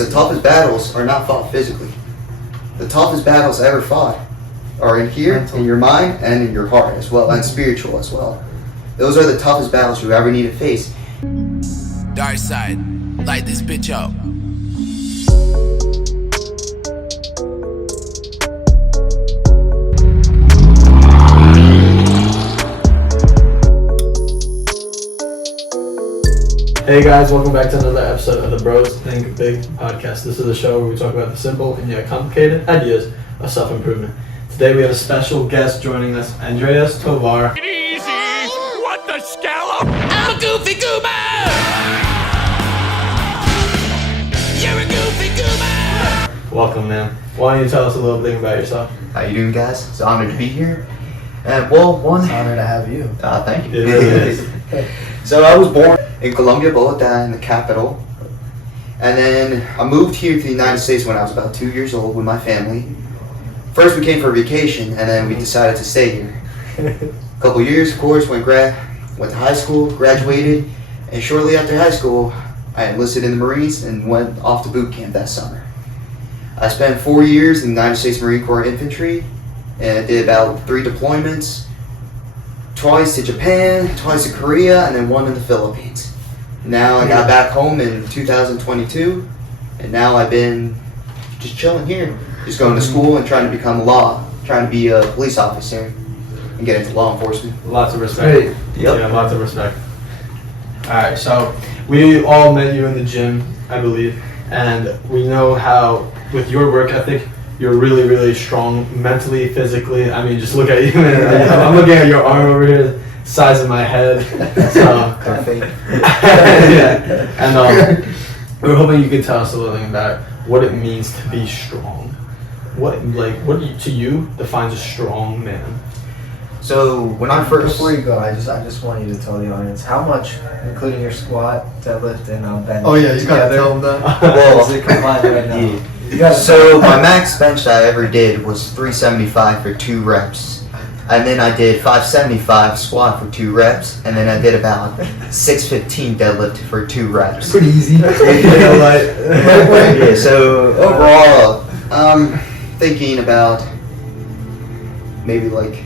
the toughest battles are not fought physically. The toughest battles ever fought are in here, in your mind, and in your heart as well, and spiritual as well. Those are the toughest battles you ever need to face. Dark side, light this bitch up. Hey guys, welcome back to another episode of the BrosThinkBig podcast. This is a show where we talk about the simple and yet complicated ideas of self-improvement. Today we have a special guest joining us, ANDRES, Tovar. Easy! What the scallop? I'm a goofy goober! You're a goofy goober! Welcome, man. Why don't you tell us a little thing about yourself? How you doing, guys? It's an honor to be here. It's an honor to have you. Thank you. It really is. So I was born in Colombia, Bogota, in the capital. And then I moved here to the United States when I was about 2 years old with my family. First we came for a vacation, and then we decided to stay here. A couple years, of course, went to high school, graduated, and shortly after high school, I enlisted in the Marines and went off to boot camp that summer. I spent 4 years in the United States Marine Corps Infantry, and I did about 3 deployments, twice to Japan, twice to Korea, and then 1 in the Philippines. Now I got back home in 2022, and now I've been just chilling here, just going to school and trying to become trying to be a police officer and get into law enforcement. Lots of respect. Yep. Yeah, lots of respect. Alright, so we all met you in the gym, I believe, and we know how, with your work ethic, you're really, really strong mentally, physically. I mean, just look at you. I'm looking at your arm over here, size of my head. So, yeah. And we're hoping you could tell us a little thing about what it means to be strong. What to you defines a strong man? So when I first... Before you go, I just want you to tell the audience how much, including your squat, deadlift, and bench. Oh yeah, you gotta together, tell them that. Well, is it combined right now? Yeah. You gotta So my max bench that I ever did was 375 for 2 reps. And then I did 575 squat for 2 reps. And then I did about 615 deadlift for 2 reps. pretty easy. Yeah, so overall, I'm thinking about maybe like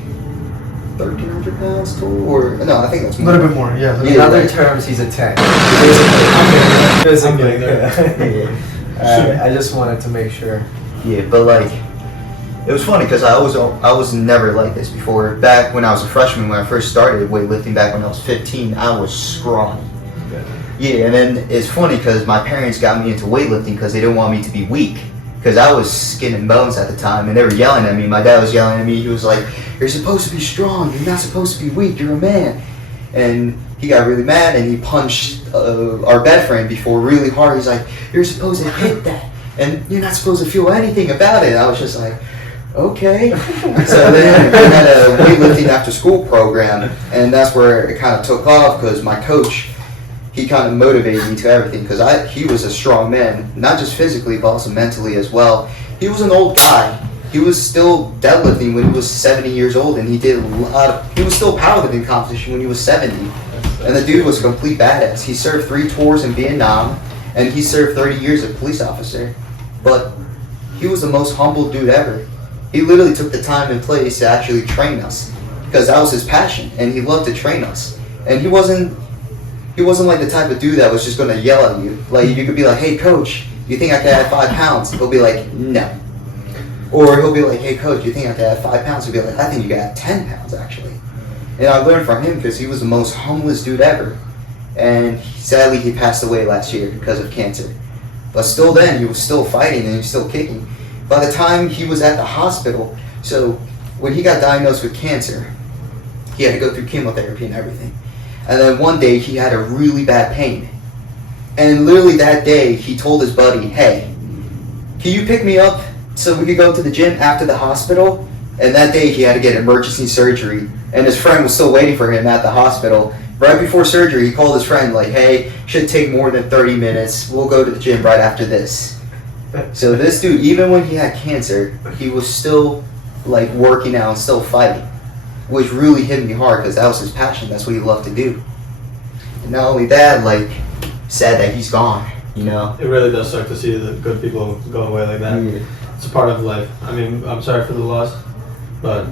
1,300 pounds total, or no, I think that's A more. little bit more, yeah. In other terms, he's a tank. I'm getting there. Yeah. I just wanted to make sure. Yeah, but like, it was funny because I was never like this before. Back when I was a freshman, when I first started weightlifting, back when I was 15, I was scrawny. Yeah, and then it's funny because my parents got me into weightlifting because they didn't want me to be weak. Because I was skin and bones at the time, and they were yelling at me. My dad was yelling at me. He was like, "You're supposed to be strong. You're not supposed to be weak. You're a man." And he got really mad, and he punched our bed frame before really hard. He's like, "You're supposed to hit that, and you're not supposed to feel anything about it." And I was just like, okay. So then I had a weightlifting after school program, and that's where it kind of took off because my coach, he kind of motivated me to everything because he was a strong man, not just physically but also mentally as well. He was an old guy. He was still deadlifting when he was 70 years old, and he was still powerlifting competition when he was 70. And the dude was a complete badass. He served 3 tours in Vietnam, and he served 30 years as a police officer. But he was the most humble dude ever. He literally took the time and place to actually train us because that was his passion, and he loved to train us. And he wasn't like the type of dude that was just going to yell at you. Like, you could be like, "Hey coach, you think I can add 5 pounds?" He'll be like, "No." Or he'll be like, "Hey coach, you think I can add 5 pounds?" He'll be like, "I think you can add 10 pounds actually." And I learned from him because he was the most humblest dude ever. And sadly he passed away last year because of cancer. But still then, he was still fighting and he was still kicking. By the time he was at the hospital, so when he got diagnosed with cancer, he had to go through chemotherapy and everything. And then one day he had a really bad pain. And literally that day he told his buddy, "Hey, can you pick me up so we could go to the gym after the hospital?" And that day he had to get emergency surgery. And his friend was still waiting for him at the hospital. Right before surgery, he called his friend like, "Hey, should take more than 30 minutes. We'll go to the gym right after this." So this dude, even when he had cancer, he was still like working out and still fighting, which really hit me hard because that was his passion. That's what he loved to do. And not only that, like, sad that he's gone. You know? It really does suck to see the good people go away like that. Yeah. It's a part of life. I mean, I'm sorry for the loss, but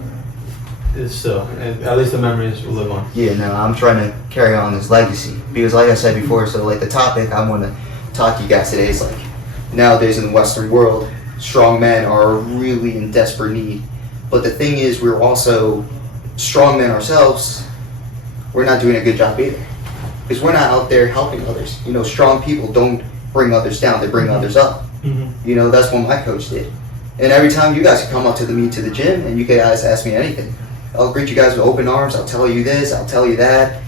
it's still, at least the memories will live on. Yeah, no, I'm trying to carry on this legacy because, like I said before, so like the topic I want to talk to you guys today is like nowadays in the Western world, strong men are really in desperate need. But the thing is, we're also strong men ourselves. We're not doing a good job either because we're not out there helping others. You know, strong people don't bring others down; they bring others up. You know, that's what my coach did. And every time you guys come up to me to the gym and you guys ask me anything, I'll greet you guys with open arms. I'll tell you this. I'll tell you that.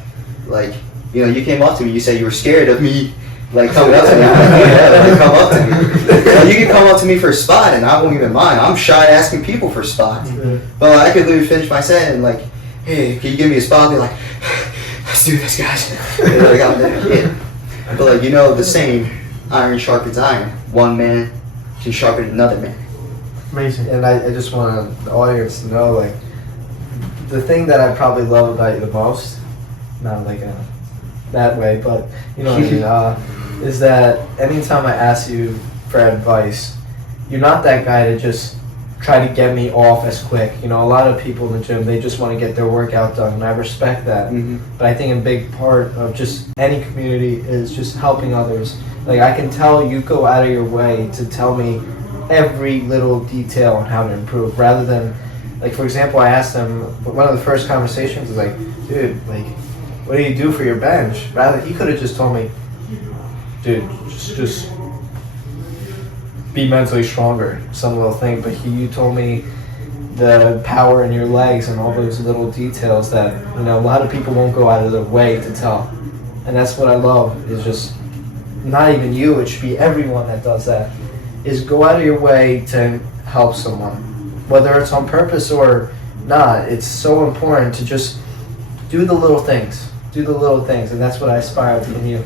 Like, you know, you came up to me. You said you were scared of me, like coming up to me. Yeah, come up to me. You know, you can come up to me for a spot, and I won't even mind. I'm shy asking people for spots, but I could literally finish my set and like, hey, can you give me a spot? I'll be like, let's do this, guys. And like, I'm there. Yeah. But like, you know, the saying, iron sharpens iron. One man can sharpen another man. Amazing. And I just want the audience to know, like, the thing that I probably love about you the most, not like that way, but you know what I mean, is that anytime I ask you for advice, you're not that guy to just try to get me off as quick. You know, a lot of people in the gym, they just want to get their workout done, and I respect that. But I think a big part of just any community is just helping others. Like, I can tell you go out of your way to tell me every little detail on how to improve, rather than, like, for example, I asked him, one of the first conversations was like, dude, like, what do you do for your bench? Rather, he could have just told me, dude, just be mentally stronger, some little thing. But you told me the power in your legs and all those little details that, you know, a lot of people won't go out of their way to tell. And that's what I love, is just, not even you, it should be everyone that does that, is go out of your way to help someone. Whether it's on purpose or not, it's so important to just do the little things. Do the little things, and that's what I aspire from you.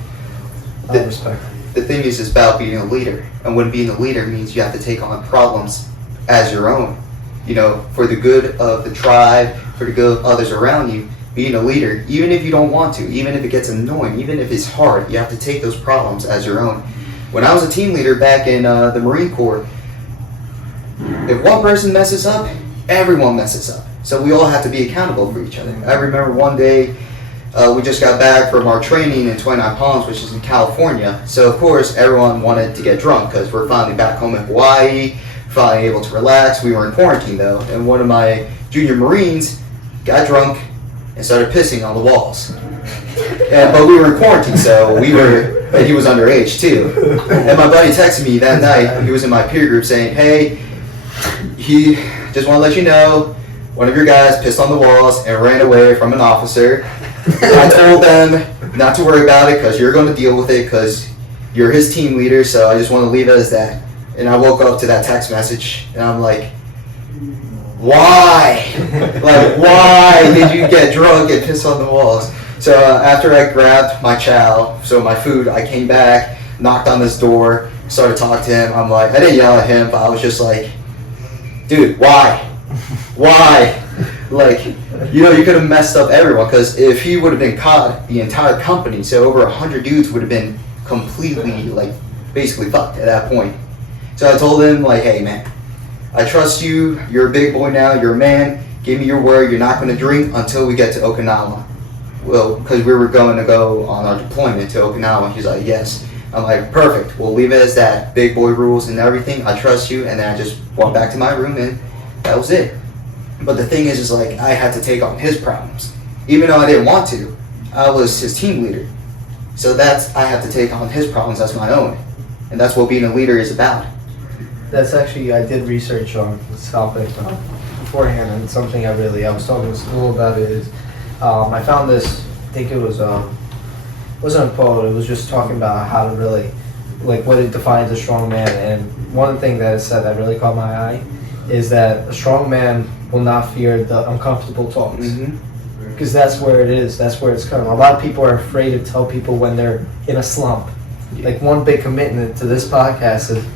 I respect. The thing is, it's about being a leader. And when being a leader means you have to take on problems as your own. You know, for the good of the tribe, for the good of others around you, being a leader, even if you don't want to, even if it gets annoying, even if it's hard, you have to take those problems as your own. When I was a team leader back in the Marine Corps, if one person messes up, everyone messes up. So we all have to be accountable for each other. I remember one day, we just got back from our training in 29 Palms, which is in California. So of course, everyone wanted to get drunk because we're finally back home in Hawaii, finally able to relax. We were in quarantine though, and one of my junior Marines got drunk and started pissing on the walls. But we were in quarantine, so and he was underage too. And my buddy texted me that night, he was in my peer group saying, hey, he just want to let you know, one of your guys pissed on the walls and ran away from an officer. I told them not to worry about it because you're going to deal with it because you're his team leader, so I just want to leave it as that. And I woke up to that text message and I'm like, why? Like, why did you get drunk and piss on the walls? So after I grabbed my chow, so my food, I came back, knocked on this door, started talking to him. I'm like, I didn't yell at him, but I was just like, dude, why? Why? Like, you know, you could have messed up everyone, because if he would have been caught, the entire company, so over 100 dudes would have been completely, like, basically fucked at that point. So I told him, like, hey, man, I trust you. You're a big boy now. You're a man. Give me your word. You're not going to drink until we get to Okinawa. Well, because we were going to go on our deployment to Okinawa. He's like, yes. I'm like, perfect. We'll leave it as that. Big boy rules and everything. I trust you. And then I just walked back to my room and that was it. But the thing is like, I had to take on his problems. Even though I didn't want to. I was his team leader. So I have to take on his problems as my own. And that's what being a leader is about. That's actually, I did research on this topic beforehand, and something I was talking to school about it is, I found this, I think it was, wasn't a quote, it was just talking about how to really, like what it defines a strong man. And one thing that it said that really caught my eye is that a strong man will not fear the uncomfortable talks. Because that's where it is, that's where it's coming. A lot of people are afraid to tell people when they're in a slump. Like one big commitment to this podcast is,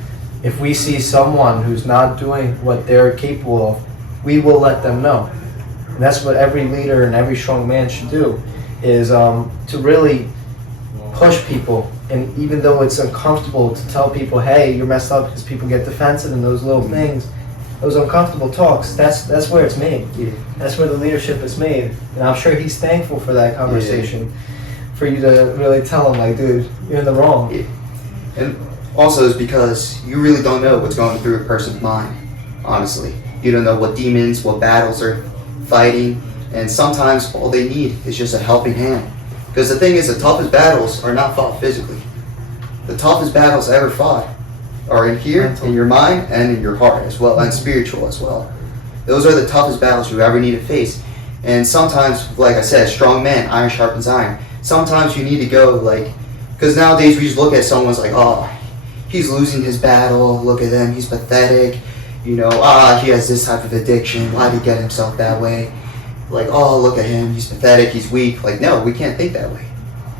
if we see someone who's not doing what they're capable of, we will let them know. And that's what every leader and every strong man should do, is to really push people And even though it's uncomfortable to tell people, hey, you're messed up, because people get defensive in those little things, those uncomfortable talks, that's where it's made. Yeah. That's where the leadership is made. And I'm sure he's thankful for that conversation, for you to really tell him, like, dude, you're in the wrong. Yeah. And also is because you really don't know what's going through a person's mind, honestly. You don't know what demons, what battles they're fighting, and sometimes all they need is just a helping hand. Because the thing is, the toughest battles are not fought physically. The toughest battles I ever fought are in here, in your mind, and in your heart as well, and spiritual as well. Those are the toughest battles you ever need to face. And sometimes, like I said, strong man, iron sharpens iron. Sometimes you need to go, like, because nowadays we just look at someone's like, oh, he's losing his battle, look at him, he's pathetic, you know, he has this type of addiction, why did he get himself that way? Like, oh, look at him, he's pathetic, he's weak. Like, no, we can't think that way.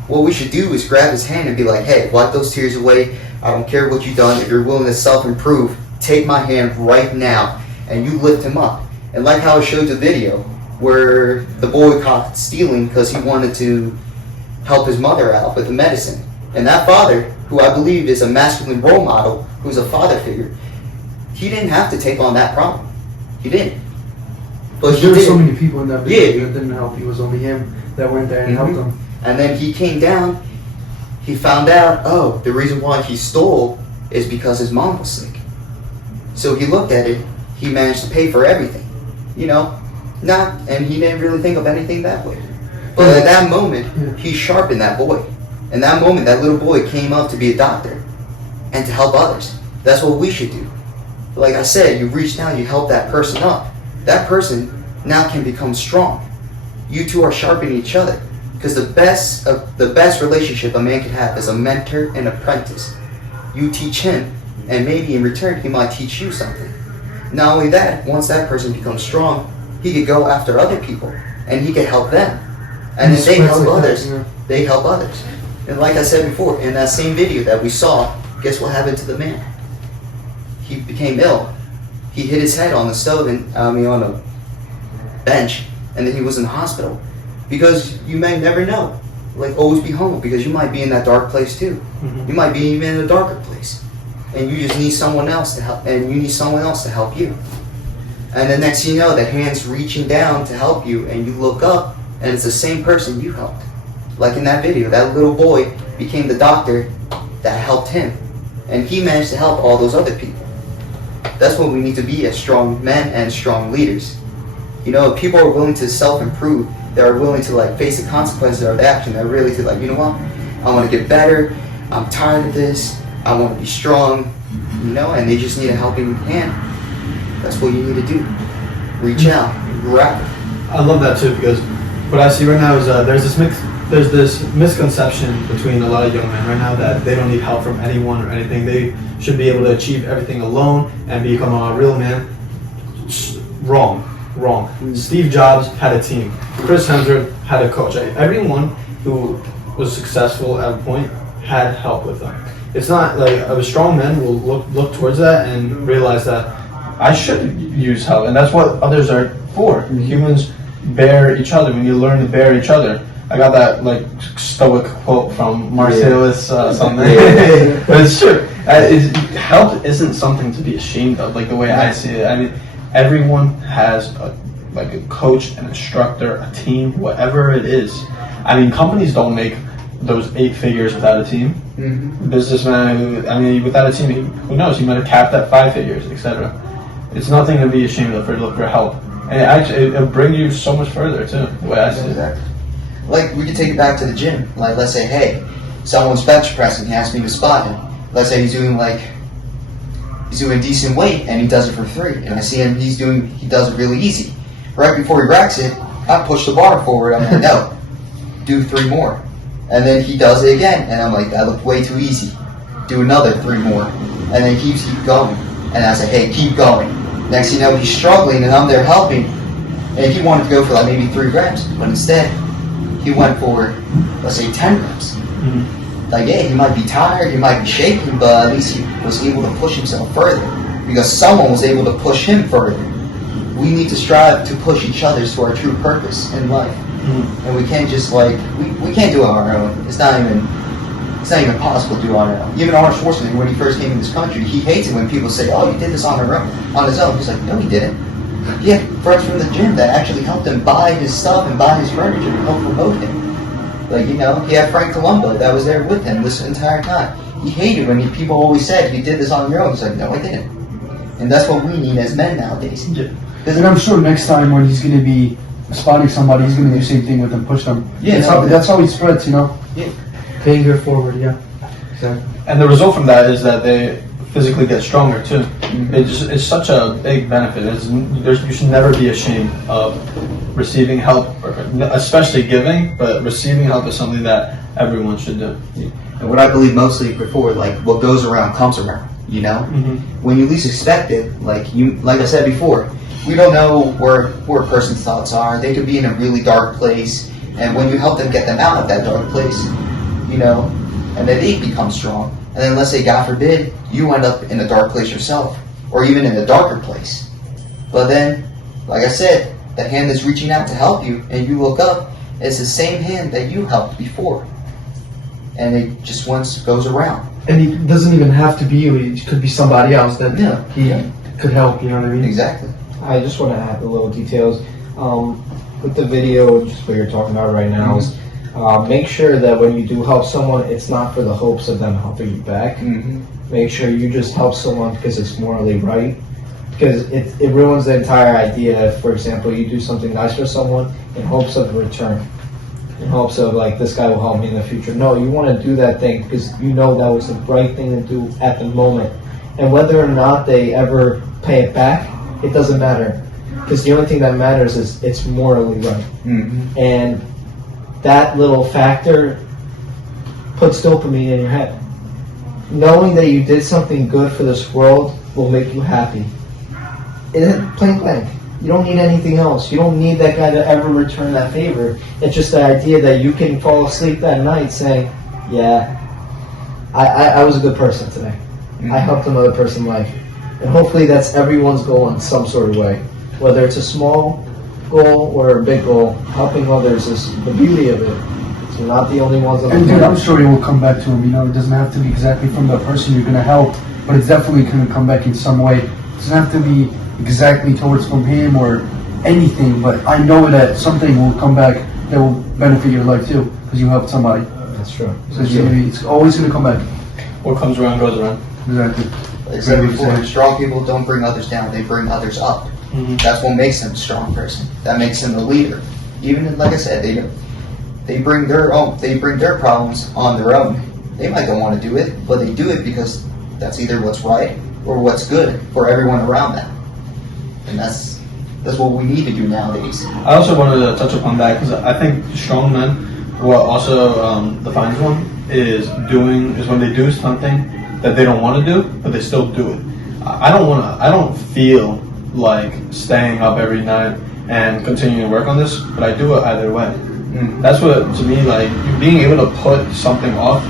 What we should do is grab his hand and be like, hey, wipe those tears away. I don't care what you've done. If you're willing to self-improve, take my hand right now, and you lift him up. And like how I showed the video, where the boy caught stealing because he wanted to help his mother out with the medicine. And that father, who I believe is a masculine role model, who's a father figure, he didn't have to take on that problem. He didn't. But there were did. so many people in that video Yeah. that didn't help. It was only him that went there and helped them. And then he came down, he found out, oh, the reason why he stole is because his mom was sick. So he looked at it, he managed to pay for everything. You know, and he didn't really think of anything that way. But at that moment, he sharpened that boy. In that moment, that little boy came up to be a doctor and to help others. That's what we should do. Like I said, you reach down, you help that person up. That person now can become strong. You two are sharpening each other. Because the best relationship a man can have is a mentor and apprentice. You teach him, and maybe in return he might teach you something. Not only that, once that person becomes strong, he could go after other people, and he could help them. And if they help others, they help others. And like I said before, in that same video that we saw, guess what happened to the man? He became ill. He hit his head on the stove, on the bench, and then he was in the hospital. Because you may never know. Like, always be humble, because you might be in that dark place too. Mm-hmm. You might be even in a darker place. And you just need someone else to help, and you need someone else to help you. And the next thing you know, the hand's reaching down to help you, and you look up, and it's the same person you helped. Like in that video, that little boy became the doctor that helped him. And he managed to help all those other people. That's what we need to be as strong men and strong leaders. You know, if people are willing to self-improve, they are willing to like face the consequences of their action. They're really to like, you know what? I want to get better. I'm tired of this. I want to be strong. You know, and they just need a helping hand. That's what you need to do. Reach out, grab it. I love that too, because what I see right now is there's this misconception between a lot of young men right now that they don't need help from anyone or anything. They should be able to achieve everything alone and become a real man. Wrong. Steve Jobs had a team. Chris Hemsworth had a coach. Everyone who was successful at a point had help with them. It's not like a strong man will look towards that and realize that I should use help, and that's what others are for. Humans bear each other. We need to learn to bear each other. I got that like stoic quote from Marcellus something, but it's true. Help isn't something to be ashamed of. Like the way I see it, I mean, everyone has a coach, an instructor, a team, whatever it is. I mean, companies don't make those 8 figures without a team. Mm-hmm. Businessman without a team, who knows? He might have capped at 5 figures, etc. It's nothing to be ashamed of, for look for help, and it'll bring you so much further too. The way I see it. Like, we could take it back to the gym. Like, let's say, hey, someone's bench pressing, he asks me to spot him. Let's say he's doing decent weight, and he does it for 3. And I see him, he does it really easy. Right before he racks it, I push the bar forward. I'm like, no, do 3 more. And then he does it again, and I'm like, that looked way too easy. Do another 3 more. And then he keeps going. And I say, hey, keep going. Next thing you know, he's struggling, and I'm there helping. And he wanted to go for like maybe 3 reps, but instead, he went for, let's say, 10 reps. Mm-hmm. Like, yeah, he might be tired, he might be shaking, but at least he was able to push himself further. Because someone was able to push him further. We need to strive to push each other to our true purpose in life. Mm-hmm. And we can't just we can't do it on our own. It's not even It's not even possible to do on our own. Even Arnold Schwarzenegger, when he first came in this country, he hates it when people say, "Oh, he did this on his own." He's like, "No, he didn't. He had friends from the gym that actually helped him buy his stuff and buy his furniture and help promote him. Like, you know, he had Frank Colombo that was there with him this entire time. He hated when people always said, "You did this on your own." He's like, "No, I didn't." And that's what we need as men nowadays. And I'm sure next time when he's going to be spotting somebody, he's going to do the same thing with them, push them. Yeah, that's how he spreads, you know? Yeah. Paying it forward, yeah. Exactly. And the result from that is that they physically get stronger too. It's such a big benefit. You should never be ashamed of receiving help, especially giving, but receiving help is something that everyone should do. And what I believe mostly before, like, what goes around comes around, you know? When you least expect it, like I said before, we don't know where a person's thoughts are. They could be in a really dark place, and when you help them get them out of that dark place, you know, and then they become strong. And then let's say, God forbid, you end up in a dark place yourself, or even in a darker place. But then, like I said, the hand is reaching out to help you, and you look up, it's the same hand that you helped before. And it just once goes around. And it doesn't even have to be you, it could be somebody else that he could help, you know what I mean? Exactly. I just want to add a little details. With the video, just what you're talking about right now, is make sure that when you do help someone, it's not for the hopes of them helping you back. Make sure you just help someone because it's morally right. Because it ruins the entire idea. If, for example, you do something nice for someone in hopes of a return, in hopes of, like, this guy will help me in the future. No, you want to do that thing because you know that was the right thing to do at the moment. And whether or not they ever pay it back, it doesn't matter. Because the only thing that matters is it's morally right. And that little factor puts dopamine in your head. Knowing that you did something good for this world will make you happy. It's plain blank. You don't need anything else. You don't need that guy to ever return that favor. It's just the idea that you can fall asleep that night saying, yeah, I was a good person today. I helped another person in life. And hopefully that's everyone's goal in some sort of way. Whether it's a small goal or a big goal, helping others is the beauty of it. You're not the only ones on the And dude, I'm planet. sure it will come back to him, you know? It doesn't have to be exactly from the person you're going to help, but it's definitely going to come back in some way. It doesn't have to be exactly towards from him or anything, but I know that something will come back that will benefit your life too, because you helped somebody. That's true. So it's always going to come back. What comes around goes around. Exactly. Like I said before, strong people don't bring others down, they bring others up. That's what makes them a strong person. That makes them a leader. Even, like I said, they bring their problems on their own. They might don't want to do it, but they do it because that's either what's right or what's good for everyone around them. And that's what we need to do nowadays. I also wanted to touch upon that because I think strong men, what also defines one is when they do something that they don't want to do, but they still do it. I don't feel like staying up every night and continuing to work on this, but I do it either way. That's what, to me, like, being able to put something off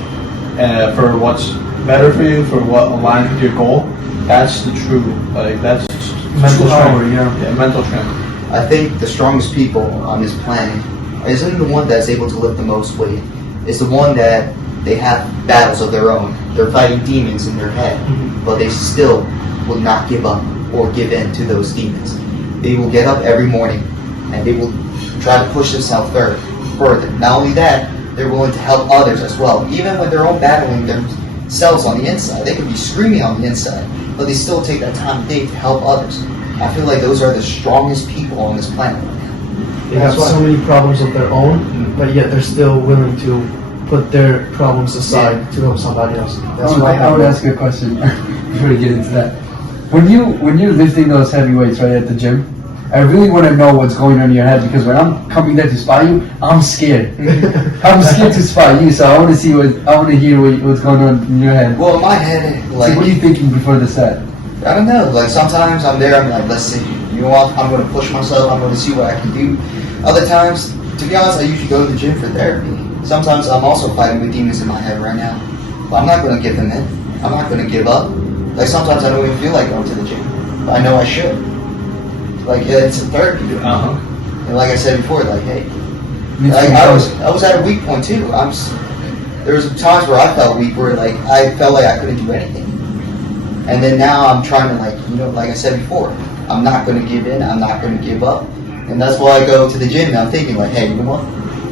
for what's better for you, for what aligns with your goal, that's the true, like, that's mental power, strength. Yeah, mental strength. I think the strongest people on this planet isn't the one that's able to lift the most weight. It's the one that they have battles of their own. They're fighting demons in their head, but they still will not give up or give in to those demons. They will get up every morning and they will try to push themselves further. Not only that, they're willing to help others as well. Even when they're all battling themselves on the inside, they could be screaming on the inside, but they still take that time of day to help others. I feel like those are the strongest people on this planet right now. They have so many problems of their own, but yet they're still willing to put their problems aside to help somebody else. That's why I would ask you a question before we get into that. When you're lifting those heavy weights right at the gym, I really want to know what's going on in your head, because when I'm coming there to spot you, I'm scared. I'm scared to spot you, so I want to hear what's going on in your head. Well, in my head, like, what are you thinking before the set? I don't know. Like, sometimes I'm there, I'm like, let's see. You know what? I'm going to push myself. I'm going to see what I can do. Other times, to be honest, I usually go to the gym for therapy. Sometimes I'm also fighting with demons in my head right now. But I'm not going to give them in. I'm not going to give up. Like, sometimes I don't even feel like going to the gym. But I know I should. Like, it's a therapy. And like I said before, like, hey. Like, I was at a weak point too. there was times where I felt weak, where like I felt like I couldn't do anything. And then now I'm trying to like, you know, like I said before, I'm not going to give in, I'm not going to give up. And that's why I go to the gym and I'm thinking like, hey, you know what?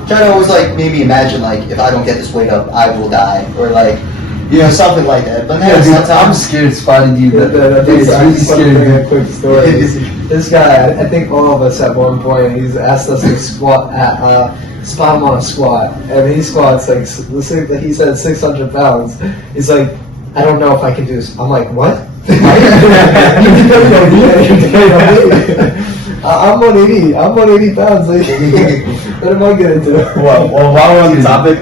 Try to always like maybe imagine like, if I don't get this weight up, I will die. Or like, you know, something like that. But Yeah, dude, I'm sometimes, scared spotting you. It's really scary. A quick story. This guy, I think all of us at one point, he's asked us to squat spot him on a squat, and he squats like he said 600 pounds. He's like, I don't know if I can do this. I'm like, what? I'm 180. I'm 180 pounds. Like, what am I gonna do? Well, while we're on the topic,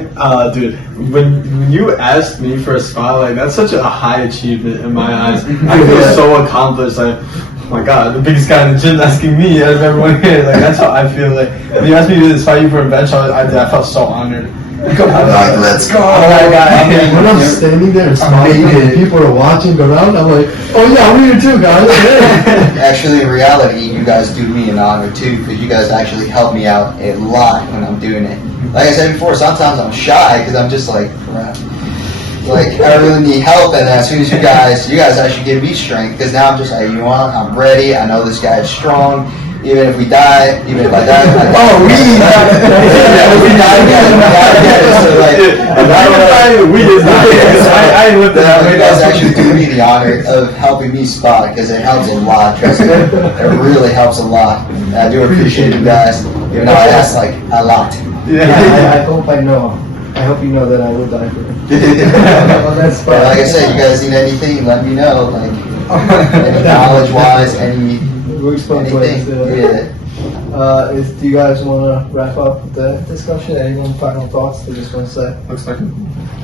dude, when you asked me for a spot, like that's such a high achievement in my eyes. I feel so accomplished. Like, oh my god, the biggest guy in the gym asking me out of everyone here. Like that's how I feel. Like when you asked me to fight you for a bench, I felt so honored. I'm like, let's go. When I'm standing there and smiling, and people are watching around, I'm like, oh yeah, I'm here too, guys. Actually, in reality, you guys do me an honor too, because you guys actually help me out a lot when I'm doing it. Like I said before, sometimes I'm shy because I'm just like, crap. Like I really need help, and as soon as you guys actually give me strength, because now I'm just like, you know what, I'm ready. I know this guy is strong. Even if we die, even if I die, I die. Oh, we die. If we die, so like, we did not. I ain't with that. you guys actually do me the honor of helping me spot, because it helps a lot. Trust me, it really helps a lot. And I do appreciate you guys, even though I ask like a lot. I hope I know. I hope you know that I will die for it. That's But like I said, you guys need anything, let me know. Like any knowledge-wise, anything. Yeah. Do you guys want to wrap up the discussion? Anyone final thoughts they just want to say? Looks like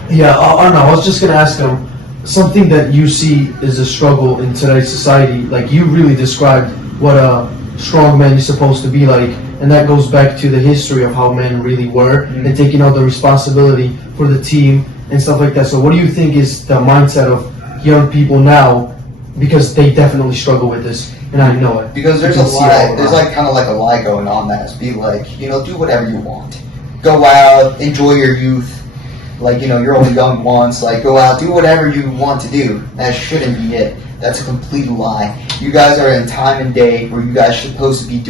Yeah, I don't know. I was just gonna ask them something that you see is a struggle in today's society. Like you really described what a strong man is supposed to be like, and that goes back to the history of how men really were and taking out the responsibility for the team and stuff like that. So, what do you think is the mindset of young people now? Because they definitely struggle with this, and I know it. Because there's You a can see it all lie, there's around. like kind of like a lie going on that is be like, you know, do whatever you want. Go out, enjoy your youth. Like, you know, you're only young once. Like, go out, do whatever you want to do. That shouldn't be it. That's a complete lie. You guys are in time and day where you guys are supposed to be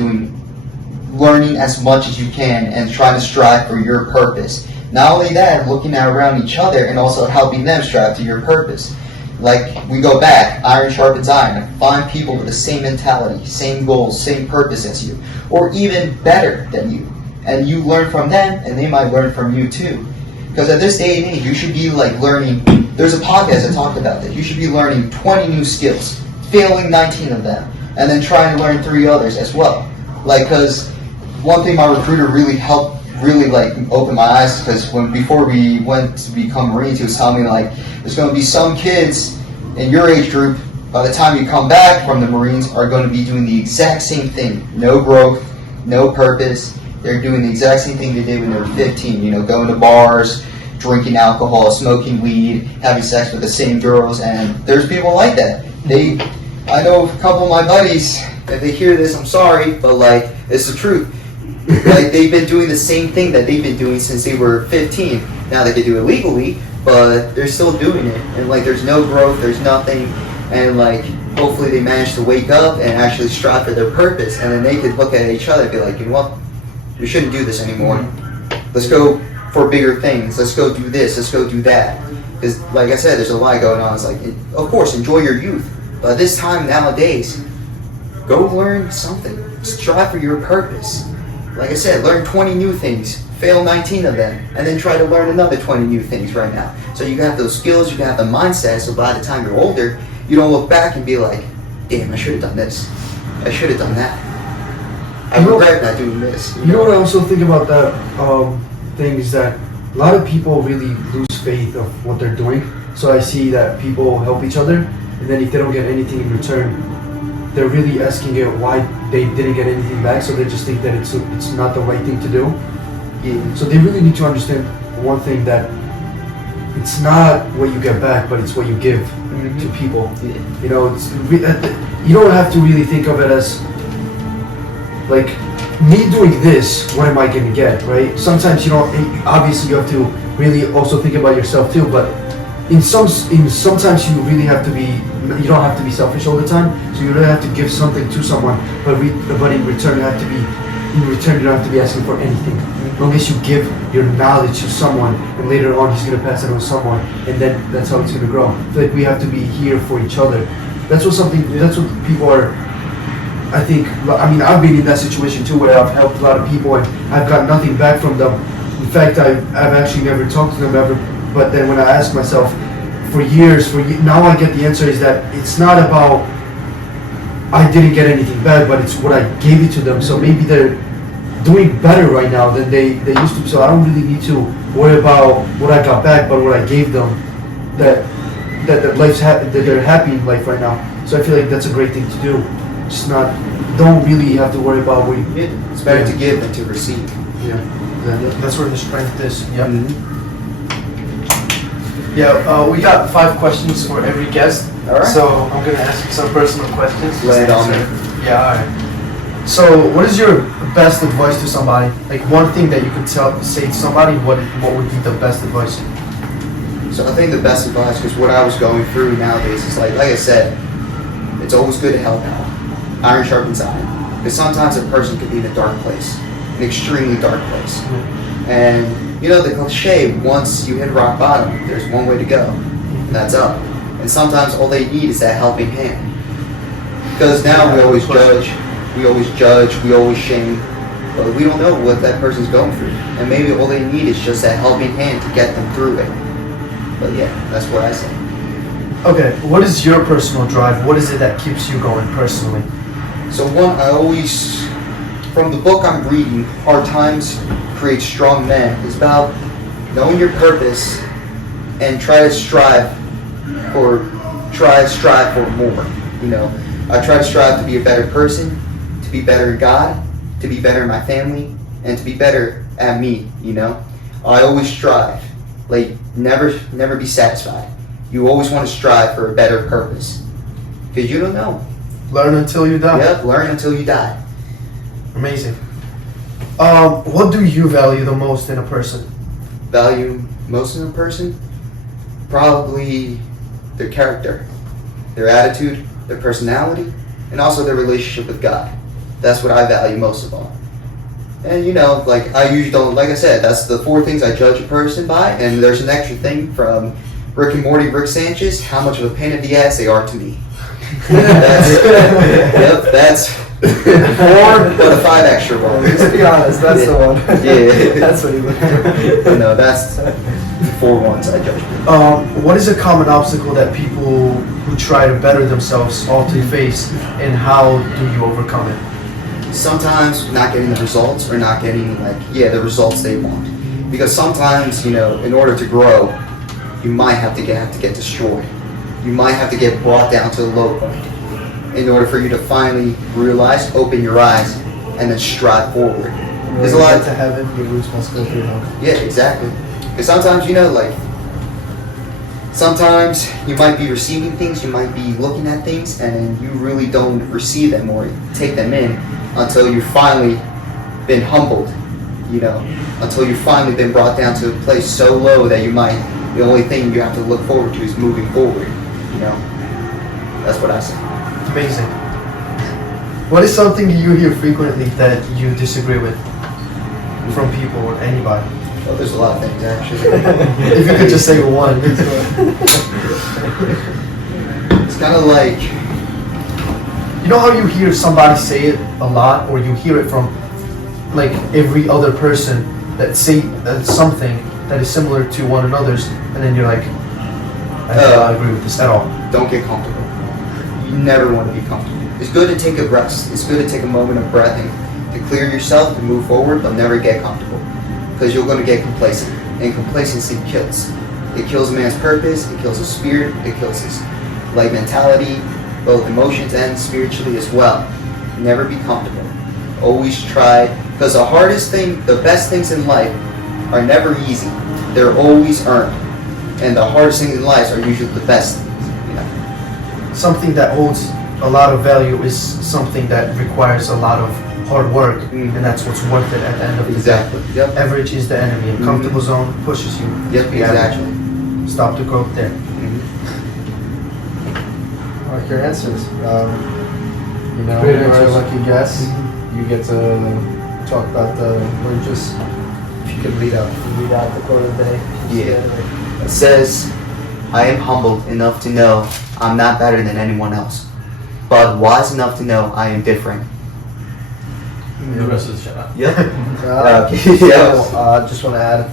learning as much as you can and trying to strive for your purpose. Not only that, looking around each other and also helping them strive to your purpose. Like, we go back, iron sharpens iron. Find people with the same mentality, same goals, same purpose as you, or even better than you. And you learn from them, and they might learn from you too. Because at this day and age, you should be like learning, there's a podcast that talked about this, you should be learning 20 new skills, failing 19 of them, and then trying to learn 3 others as well. Like, because one thing my recruiter really helped, really like open my eyes, because before we went to become Marines, he was telling me like, there's going to be some kids in your age group, by the time you come back from the Marines, are going to be doing the exact same thing. No growth, no purpose. They're doing the exact same thing they did when they were 15. You know, going to bars, drinking alcohol, smoking weed, having sex with the same girls, and there's people like that. I know a couple of my buddies, if they hear this, I'm sorry, but like, it's the truth. Like, they've been doing the same thing that they've been doing since they were 15. Now they can do it legally, but they're still doing it. And like, there's no growth, there's nothing. And like, hopefully they manage to wake up and actually strive for their purpose. And then they could look at each other and be like, you know what? We shouldn't do this anymore. Let's go for bigger things. Let's go do this. Let's go do that. Because like I said, there's a lie going on. It's like, of course, enjoy your youth. But this time nowadays, go learn something. Strive for your purpose. Like I said, learn 20 new things, fail 19 of them, and then try to learn another 20 new things right now. So you have those skills, you have the mindset, so by the time you're older, you don't look back and be like, damn, I should have done this. I should have done that. I regret not doing this. You know what I also think about that thing is that a lot of people really lose faith of what they're doing. So I see that people help each other, and then if they don't get anything in return, they're really asking it why they didn't get anything back, so they just think that it's not the right thing to do. Yeah. So they really need to understand one thing, that it's not what you get back, but it's what you give to people. Yeah. You know, you don't have to really think of it as like, me doing this, what am I gonna get, right? Sometimes, you know, obviously you have to really also think about yourself too. But sometimes you really have to be. You don't have to be selfish all the time. So you really have to give something to someone, but in return you have to be. In return, you don't have to be asking for anything. As long as you give your knowledge to someone, and later on he's gonna pass it on to someone, and then that's how it's gonna grow. I feel like we have to be here for each other. That's what people are. I think. I mean, I've been in that situation too, where I've helped a lot of people and I've got nothing back from them. In fact, I've actually never talked to them ever. But then when I ask myself, now I get the answer is that it's not about I didn't get anything back, but it's what I gave it to them. So maybe they're doing better right now than they used to. So I don't really need to worry about what I got back, but what I gave them. That they're happy in life right now. So I feel like that's a great thing to do. Just don't really have to worry about what you get. It's better to give than to receive. Yeah, that's where the strength is. Yep. Mm-hmm. Yeah, we got 5 questions for every guest. All right. So I'm gonna ask you some personal questions. Lay it on me. Yeah, alright. So what is your best advice to somebody? Like one thing that you could say to somebody, what would be the best advice? So I think the best advice, because what I was going through nowadays is like I said, it's always good to help out. Iron sharpens iron. Because sometimes a person could be in a dark place, an extremely dark place. And you know the cliche, once you hit rock bottom, there's one way to go, and that's up. And sometimes all they need is that helping hand. Because now we always judge, we always shame, but we don't know what that person's going through. And maybe all they need is just that helping hand to get them through it. But yeah, that's what I say. Okay, what is your personal drive? What is it that keeps you going personally? So from the book I'm reading, Hard Times Create Strong Men, is about knowing your purpose and try to strive for more. You know, I try to strive to be a better person, to be better in God, to be better in my family, and to be better at me. You know, I always strive. Like never be satisfied. You always want to strive for a better purpose, because you don't know. Learn until you die. Yep, learn until you die. Amazing. What do you value the most in a person? Value most in a person? Probably their character, their attitude, their personality, and also their relationship with God. That's what I value most of all. And you know, like I usually don't, like I said, that's the 4 things I judge a person by. And there's an extra thing from Rick and Morty, Rick Sanchez, how much of a pain in the ass they are to me. That's 4, but a 5 extra one. To be honest, that's the one. Yeah. That's what you look for. No, that's 4 ones I judge. What is a common obstacle that people who try to better themselves often face, and how do you overcome it? Sometimes not getting the results, or not getting the results they want. Because sometimes, you know, in order to grow, you might have to get destroyed. You might have to get brought down to a low point in order for you to finally realize, open your eyes, and then strive forward. There's a lot to heaven, your roots must go through hell. Yeah, exactly. Because sometimes, you know, sometimes you might be receiving things, you might be looking at things, and you really don't receive them or take them in until you've finally been humbled, you know, until you've finally been brought down to a place so low that the only thing you have to look forward to is moving forward, you know. That's what I say. Amazing. What is something you hear frequently that you disagree with from people or anybody? Well, there's a lot of things, actually. If you could just say one. It's kind of like... You know how you hear somebody say it a lot, or you hear it from like every other person that say something that is similar to one another's, and then you're like, I don't agree with this at all. Don't get comfortable. You never want to be comfortable. It's good to take a rest. It's good to take a moment of breath and to clear yourself, to move forward, but never get comfortable. Because you're going to get complacent. And complacency kills. It kills a man's purpose, it kills his spirit, it kills his life mentality, both emotions and spiritually as well. Never be comfortable. Always try, because the best things in life are never easy. They're always earned. And the hardest things in life are usually the best things, you know. Something that holds a lot of value is something that requires a lot of hard work, and that's what's worth it at the end of the day. Exactly. Yep. Average is the enemy. A comfortable zone pushes you. Yep. to the average. Exactly. Stop the growth there. I like your answers. You know, Great you're a answers. lucky guest. You get to talk about the religious. If you could read out the quote of the day. Yeah. It says, "I am humbled enough to know I'm not better than anyone else, but wise enough to know I am different." The rest of the shout out. Yep. Just want to add,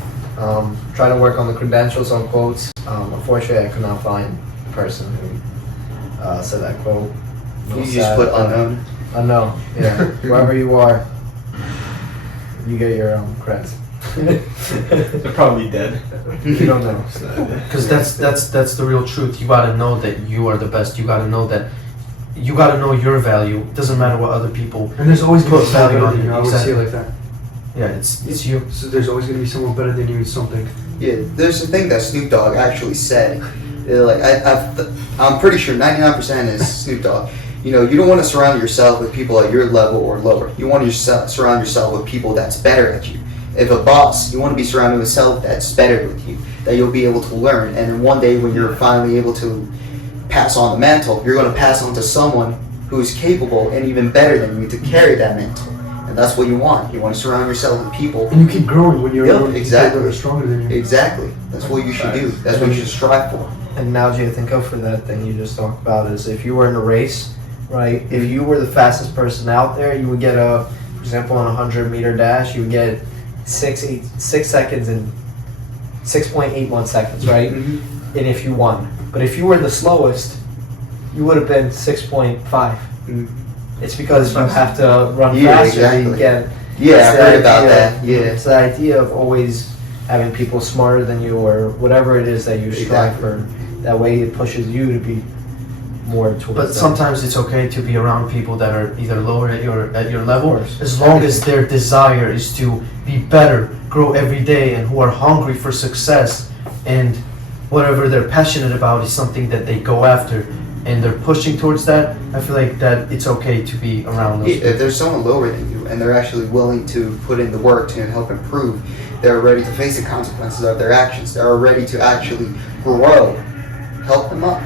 trying to work on the credentials on quotes. Unfortunately, I could not find the person who said that quote. You just put unknown. Unknown, yeah. Wherever you are, you get your creds. They're probably dead. You don't know. Because that's the real truth. You gotta know that you are the best. You gotta know that. You gotta know your value. It doesn't matter what other people. And there's always gonna be Put someone value better on than it, you. I would exactly. say it like that. Yeah, it's you. So there's always gonna be someone better than you in something. Yeah, there's a thing that Snoop Dogg actually said. Like I'm pretty sure 99% is Snoop Dogg. You know, you don't want to surround yourself with people at your level or lower. You want to surround yourself with people that's better at you. If a boss, you want to be surrounded with self that's better with you, that you'll be able to learn. And then one day when you're finally able to pass on the mantle, you're going to pass on to someone who's capable and even better than you to carry that mantle. And that's what you want. You want to surround yourself with people. And you keep growing when you're Yep, around people exactly. that are stronger than you. Exactly. That's what you should do. That's what you should strive for. An analogy I think of for that thing you just talked about is if you were in a race, right? If you were the fastest person out there, you would get for example, on a 100-meter dash, you would get 6 seconds and 6.81 seconds, right? And if you won. But if you were the slowest, you would have been 6.5. It's because you have to run Yeah, faster than you exactly. get. Yeah, It's I the heard about idea- that. Yeah. It's the idea of always having people smarter than you or whatever it is that you strive for. That way it pushes you to be more towards But them. sometimes it's okay to be around people that are either lower at your level, Of course. as long as their desire is to be better, grow every day, and who are hungry for success, and whatever they're passionate about is something that they go after, and they're pushing towards that. I feel like that it's okay to be around those If there's someone lower than you and they're actually willing to put in the work to help improve, they're ready to face the consequences of their actions. They're ready to actually grow. Help them up.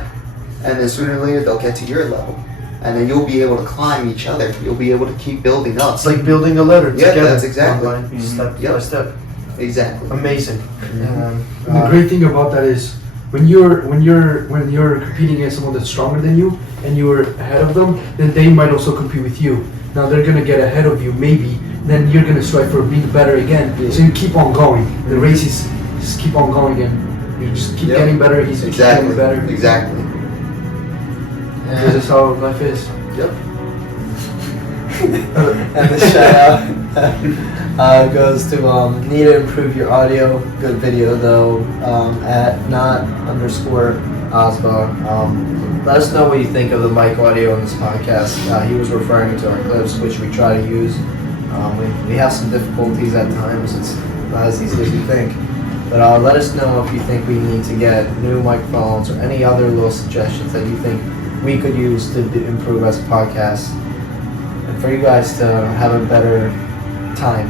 And then sooner or later they'll get to your level. And then you'll be able to climb each other. You'll be able to keep building up. It's like building a ladder Yeah, together. that's exactly. One line, step Yep. by step. Exactly. Amazing. And, And the great thing about that is when you're competing against someone that's stronger than you and you're ahead of them, then they might also compete with you. Now they're gonna get ahead of you maybe, then you're gonna strive for being better again. So you keep on going. The race is just keep on going and you just keep Yep. getting better. He's Exactly. getting better. Exactly. This is how life is. Yep. and the shout out goes to need to improve your audio. Good video though. At not_Osba. Let us know what you think of the mic audio in this podcast. He was referring to our clips, which we try to use. We have some difficulties at times. It's not as easy as you think. But let us know if you think we need to get new microphones or any other little suggestions that you think we could use to improve as a podcast. And for you guys to have a better time.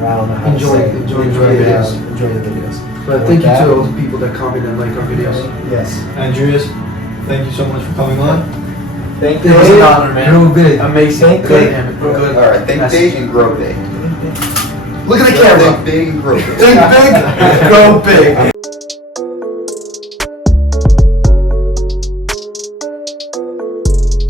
Or I don't know how Enjoy to say it. the videos. Enjoy the videos. But thank you to all the people that comment and like our videos. Yes. Andreas, thank you so much for coming on. Thank It was an honor, man. Grow big. Amazing. Think Good. big. And good. All right. Think message. big and grow big. Look at the Think camera. big and grow big. Think big, grow big.